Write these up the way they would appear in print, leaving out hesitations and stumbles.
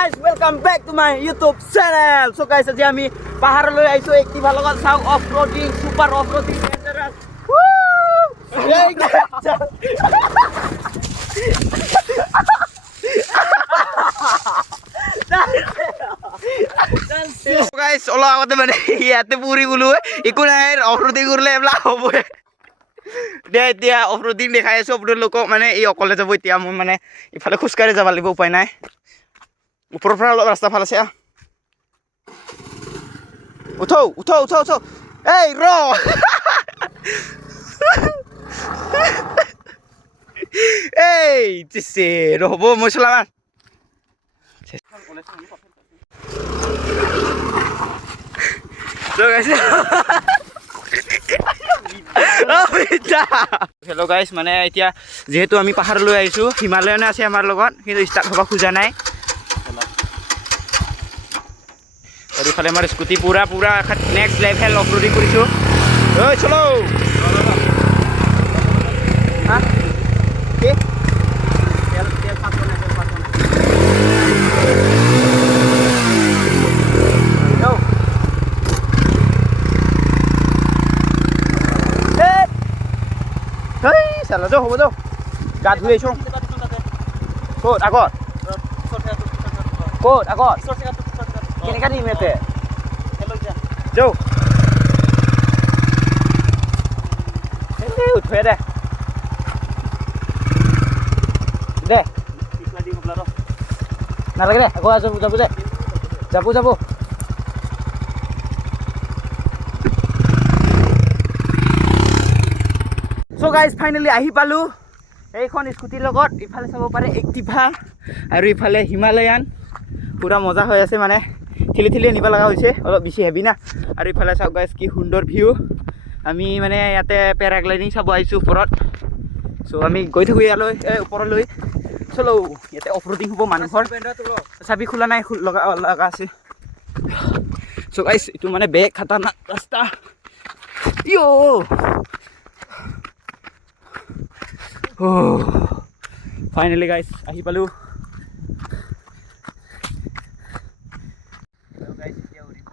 guys, welcome back to my YouTube channel. So guys, আজি আমি পাহাৰলৈ আহিছো একটিভা লগত চাও off-roading, super off-roading dangerous. So guys, ওলা আগতে মানে ইয়াতে পুৰি গলো একো নাই অফ-ৰোডিং কৰিলে এবলা হ'ব। দে এতিয়া অফ-রোডিং দেখাই আছো আপোনালোকক মানে এই অকলে যাব এতিয়া মই মানে ইফালে খুচকাৰে যাব লাগিব উপায় নাই ওপৰৰ পৰা অলপ ৰাস্তা ভাল আছে উঠো এই ৰ এই জিছে ৰ'ব মই চলাম হেল্ল' গাইজ মানে এতিয়া যিহেতু আমি পাহাৰলৈ আহিছোঁ হিমালয়নে আছে আমাৰ লগত কিন্তু ষ্টাৰ্ট হ'ব খোজা নাই আৰু ইফালে আমাৰ স্কুটি পুৰা নেক্সট লেভেল অফ-ৰোডিং কৰিছোঁ ঐ চলো Salah jauh, হ'ব jauh. Gạt về chung. Cột, cột. Cột, cột. Kini kan ini mete. Jauh. Ini udah deh. Deh. Nah lagi deh, aku jabu deh. Jabu. So guys, finally ahi palu. এইখন স্কুটিৰ লগত ইফালে চাব পাৰে Activa আৰু ইফালে Himalayan পুৰা মজা হৈ আছে মানে ঠেলি নিব লগা হৈছে অলপ বেছি হেভি না আৰু ইফালে চাওক গাইজ কি সুন্দৰ ভিউ আমি মানে ইয়াতে পেৰাগ্লাইডিং চাব আহিছোঁ ওপৰত চ' আমি গৈ থাকোঁ ইয়ালৈ ওপৰলৈ চলো ইয়াতে অফ-ৰোডিং হ'ব মানুহৰ চাবি খোলা নাই লগা আছে চ' গাইজ এইটো মানে বেগ খাতাৰনাক ৰাস্তা Finally guys, ahi palu. Hello guys, এতিয়া উৰিব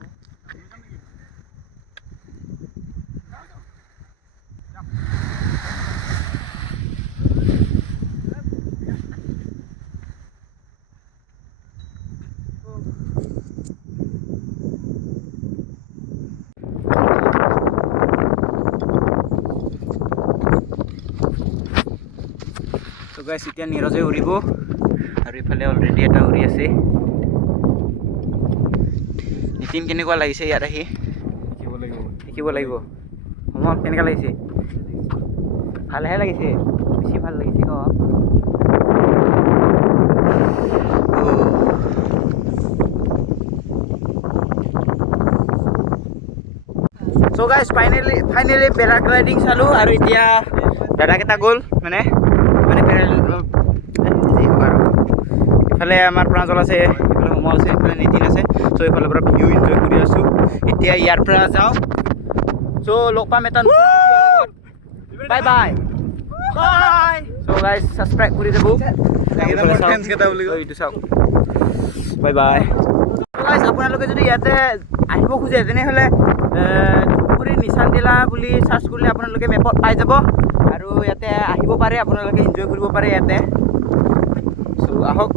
guys এতিয়া নিৰজে উৰিব আৰু ইফালে অলৰেডি এটা উৰি আছে নিতিন কেনেকুৱা লাগিছে ইয়াত আহি দেখিব লাগিব সময় কেনেকুৱা লাগিছে ভালহে লাগিছে বেছি ভাল লাগিছে ক So guys, finally paragliding চালো আৰু এতিয়া দাদাকেইটা গ'ল মানে ইফালে আমাৰ প্ৰাঞ্জল আছে ইফালে সমল আছে ইফালে নিতিন আছে চ' ইফালৰ পৰা ভিউ এনজয় কৰি আছোঁ এতিয়া ইয়াৰ পৰা যাওঁ চ' লগ পাম এটা বাই চ' গাইজ ছাবস্ক্ৰাইব কৰি যাব চাওক বাই গাইজ আপোনালোকে যদি ইয়াতে আহিব খোজে তেনেহ'লে ধুপগুৰি নিচান টিলা বুলি চাৰ্চ কৰিলে আপোনালোকে মেপত পাই যাব আৰু ইয়াতে আহিব পাৰে আপোনালোকে এনজয় কৰিব পাৰে ইয়াতে চ' আহক